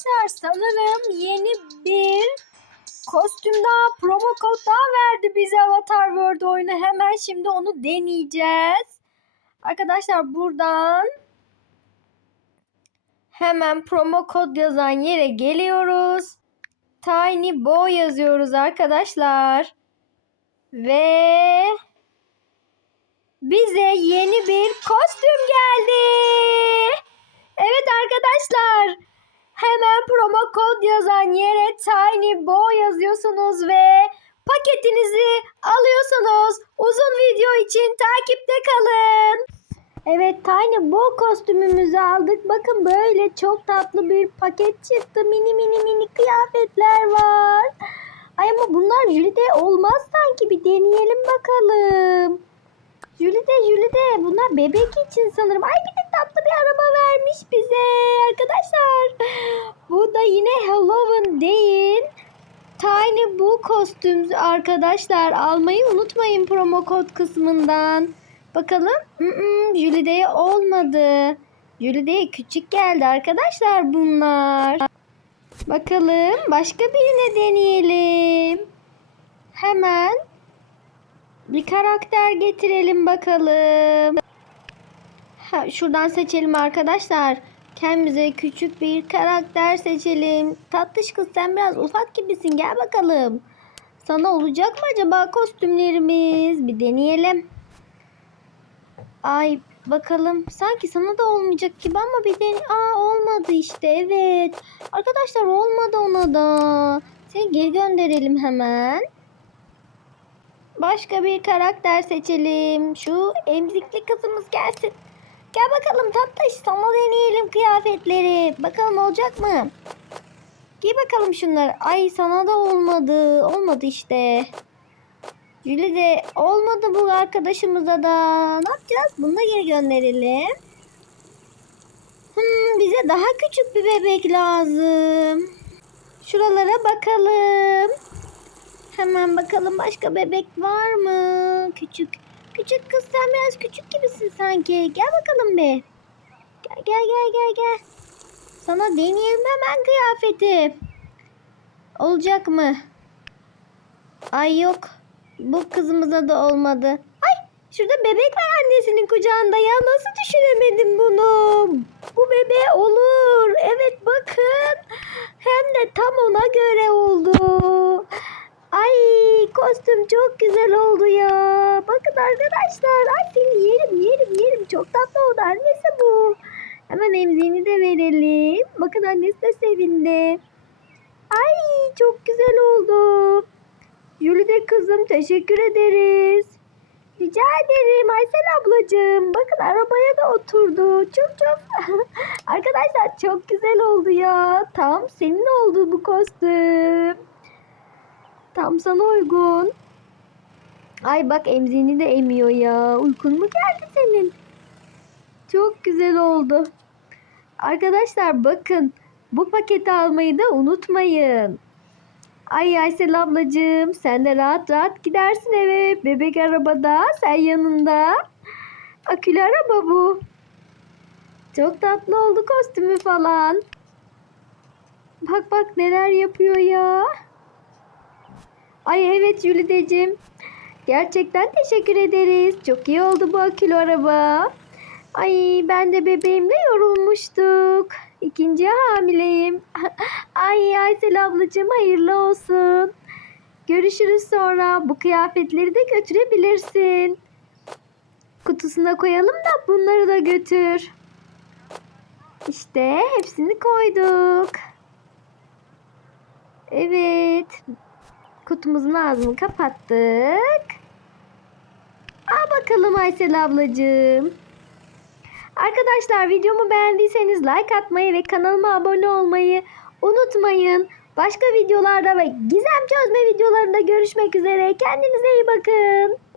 Arkadaşlar sanırım yeni bir kostüm daha promo kod daha verdi bize Avatar World oyunu. Hemen şimdi onu deneyeceğiz. Arkadaşlar buradan hemen promo kod yazan yere geliyoruz. Tiny Boy yazıyoruz arkadaşlar. Ve bize yeni bir kostüm geldi. Evet arkadaşlar. Hemen promo kod yazan yere Tiny Boy yazıyorsunuz ve paketinizi alıyorsunuz. Uzun video için takipte kalın. Evet Tiny Boy kostümümüzü aldık. Bakın böyle çok tatlı bir paket çıktı. Mini mini mini kıyafetler var. Ay ama bunlar Jülide olmaz sanki. Bir deneyelim bakalım. Jülide Jülide bunlar bebek için sanırım. Ay bir de tatlı bir araba vermiş bize arkadaşlar. Bu da yine Halloween değil. Tiny bu kostüm arkadaşlar. Almayı unutmayın promo kod kısmından. Bakalım. Jülide'ye olmadı. Jülide'ye küçük geldi arkadaşlar bunlar. Bakalım başka birine deneyelim. Hemen bir karakter getirelim bakalım. Ha, şuradan seçelim arkadaşlar. Kendimize küçük bir karakter seçelim. Tatlış kız sen biraz ufak gibisin. Gel bakalım. Sana olacak mı acaba kostümlerimiz? Bir deneyelim. Ay bakalım. Sanki sana da olmayacak gibi ama bir dene... Aa olmadı işte evet. Arkadaşlar olmadı ona da. Seni geri gönderelim hemen. Başka bir karakter seçelim. Şu emzikli kızımız gelsin. Gel bakalım tatlış sana deneyelim kıyafetleri. Bakalım olacak mı? Giy bakalım şunları. Ay sana da olmadı. Olmadı işte. Jüli de olmadı bu arkadaşımıza da. Ne yapacağız? Bunu da geri gönderelim. Hmm, bize daha küçük bir bebek lazım. Şuralara bakalım. Hemen bakalım başka bebek var mı? Küçük. Küçük kız sen biraz küçük gibisin sanki. Gel bakalım bir. Gel gel gel gel gel. Sana deneyelim hemen kıyafeti. Olacak mı? Ay yok. Bu kızımıza da olmadı. Ay şurada bebek var annesinin kucağında ya. Nasıl düşünemedim bunu? Bu bebeğe olur. Evet bakın. Hem de tam ona göre oldu. Ay kostüm çok güzel oldu ya. Bakın arkadaşlar. Ay seni yerim yerim yerim. Çok tatlı oldu. Annesi bu. Hemen emziğini de verelim. Bakın annesi de sevindi. Ay çok güzel oldu. Jülide kızım teşekkür ederiz. Rica ederim Aysel ablacığım. Bakın arabaya da oturdu. Çok çok. Arkadaşlar çok güzel oldu ya. Tam senin oldu bu kostüm. Tam sana uygun. Ay bak emziğini de emiyor ya. Uykun mu geldi senin? Çok güzel oldu. Arkadaşlar bakın bu paketi almayı da unutmayın. Ay Aysel ablacığım sen de rahat rahat gidersin eve. Bebek arabada sen yanında. Akülü araba bu. Çok tatlı oldu kostümü falan. Bak bak neler yapıyor ya. Ay evet Jülideciğim. Gerçekten teşekkür ederiz. Çok iyi oldu bu akülü araba. Ay ben de bebeğimle yorulmuştuk. İkinci hamileyim. Ay Aysel ablacığım hayırlı olsun. Görüşürüz sonra. Bu kıyafetleri de götürebilirsin. Kutusuna koyalım da bunları da götür. İşte hepsini koyduk. Evet. Kutumuzun ağzını kapattık. Al bakalım Aysel ablacığım. Arkadaşlar videomu beğendiyseniz like atmayı ve kanalıma abone olmayı unutmayın. Başka videolarda ve gizem çözme videolarında görüşmek üzere. Kendinize iyi bakın.